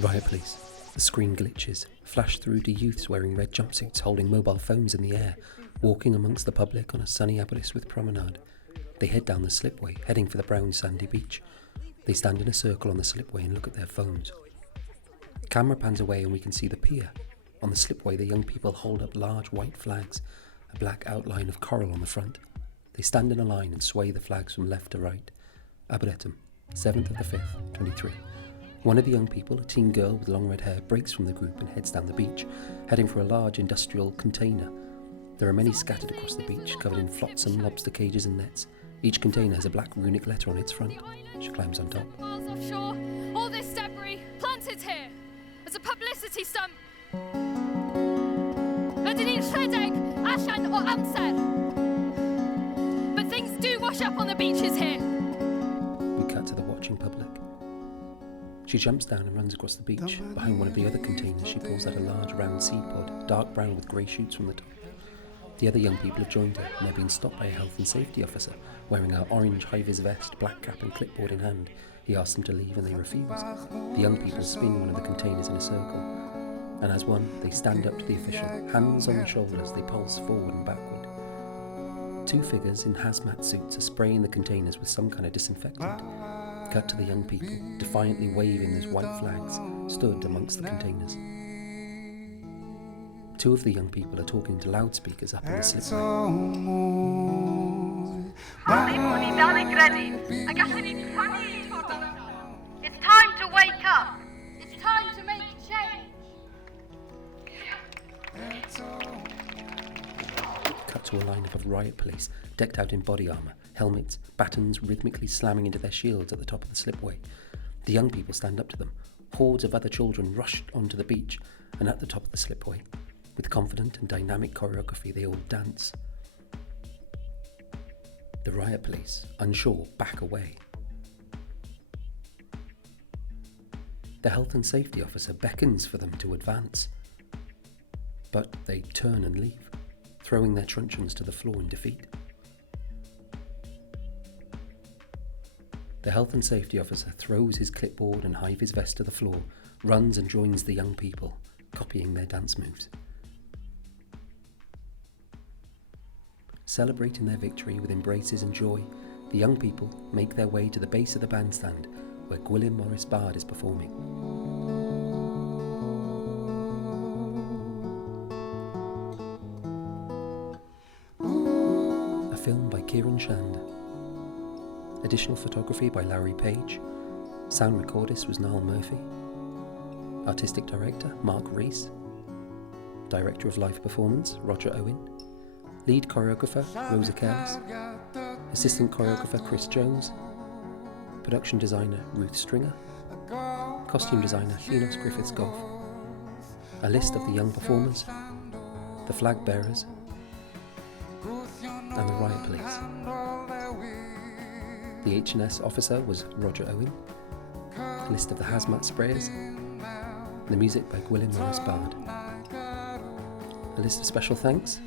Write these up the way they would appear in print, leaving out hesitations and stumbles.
Riot police. The screen glitches, flash through to youths wearing red jumpsuits holding mobile phones in the air, walking amongst the public on a sunny Aberystwyth promenade. They head down the slipway, heading for the brown sandy beach. They stand in a circle on the slipway and look at their phones. Camera pans away and we can see the pier. On the slipway, the young people hold up large white flags, a black outline of coral on the front. They stand in a line and sway the flags from left to right. ABERETWM, 7th of the 5th, 23. One of the young people, a teen girl with long red hair, breaks from the group and heads down the beach, heading for a large industrial container. There are many scattered across the beach, covered in flotsam, lobster cages and nets. Each container has a black runic letter on its front. She climbs on top. Miles offshore, all this debris planted here as a publicity stunt. Rydyn ni'n rhedeg allan o amser. But things do wash up on the beaches here. We cut to the watching public. She jumps down and runs across the beach. Behind one of the other containers, she pulls out a large round seed pod, dark brown with grey shoots from the top. The other young people have joined her and they're being stopped by a health and safety officer wearing an orange high-vis vest, black cap and clipboard in hand. He asks them to leave and they refuse. The young people spin one of the containers in a circle. And as one, they stand up to the official. Hands on the shoulders, they pulse forward and backward. Two figures in hazmat suits are spraying the containers with some kind of disinfectant. Cut to the young people, defiantly waving those white flags, stood amongst the containers. Two of the young people are talking to loudspeakers up in the slipway. It's time to wake up. It's time to make change. Cut to a lineup of riot police, decked out in body armour, helmets, batons rhythmically slamming into their shields at the top of the slipway. The young people stand up to them. Hordes of other children rush onto the beach and at the top of the slipway. With confident and dynamic choreography, they all dance. The riot police, unsure, back away. The health and safety officer beckons for them to advance. But they turn and leave, throwing their truncheons to the floor in defeat. The health and safety officer throws his clipboard and high-vis vest to the floor, runs and joins the young people, copying their dance moves. Celebrating their victory with embraces and joy, the young people make their way to the base of the bandstand where Gwilym Morris Bard is performing. A film by Kieran Shand. Additional photography by Larry Page. Sound recordist was Niall Murphy. Artistic director Mark Rees. Director of live performance Roger Owen. Lead choreographer Rosa Kells. Assistant choreographer Chris Jones. Production designer Ruth Stringer. Costume designer Enos Griffiths Goff. A list of the young performers, the flag bearers, and the riot police. The H&S officer was Roger Owen. A list of the hazmat sprayers. The music by Gwilym Morris Bard. A list of special thanks.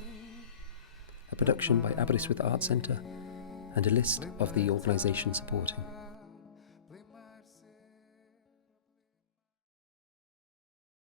A production by Aberystwyth Art Centre, and a list of the organisation supporting.